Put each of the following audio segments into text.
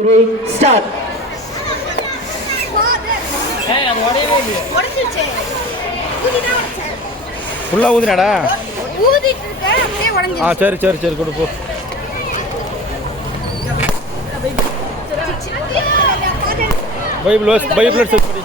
Three start. ஃபுல்லாக ஊதினாடா? ஊதிட்டு இருக்கேன், அப்படியே ஆ. சரி சரி சரி கொடு போ. பைபிள் பைபிள் வர்ஸ் படி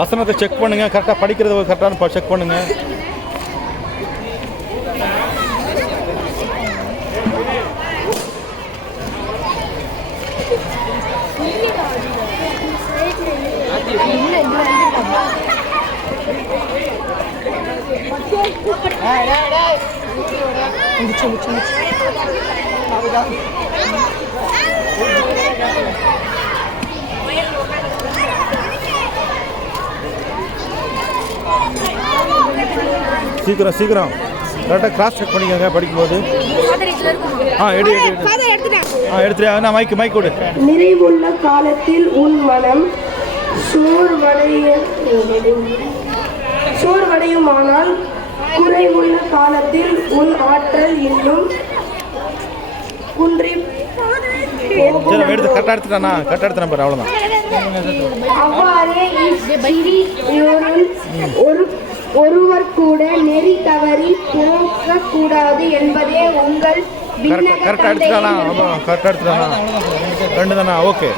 வசனத்தை செக் பண்ணுங்க. கரெக்டாக படிக்கிறத கரெக்டான செக் பண்ணுங்க. சீக்கிரம் சீக்கிரம். கரெக்டாக கிராஸ் செக் பண்ணிக்கோங்க படிக்கும்போது. ஆ எடு. ஆ எடுத்துறியா நான் மைக்கு மைக் கொடு. நிறைவுள்ள காலத்தில் உன் மனம் சோர்வடைய சோர்வடையுமானால் குறைவுள்ள காலத்தில் உன் ஆற்றல் இன்னும் குன்றி சரி அவன் எடுத்து கரெக்டாக எடுத்துட்டானா கரெக்டாக எடுத்துனா பாரு அவ்வளோதான் அவ்வாறே இவ்வியோரில் ஒரு ஒருவர் கூட நெறி தவறி போகக்கூடாது என்பதே உங்கள் கரெக்டாக எடுத்துட்டானா? ஆமாம் கரெக்டாக எடுத்துட்டானா? ரெண்டு தானா? ஓகே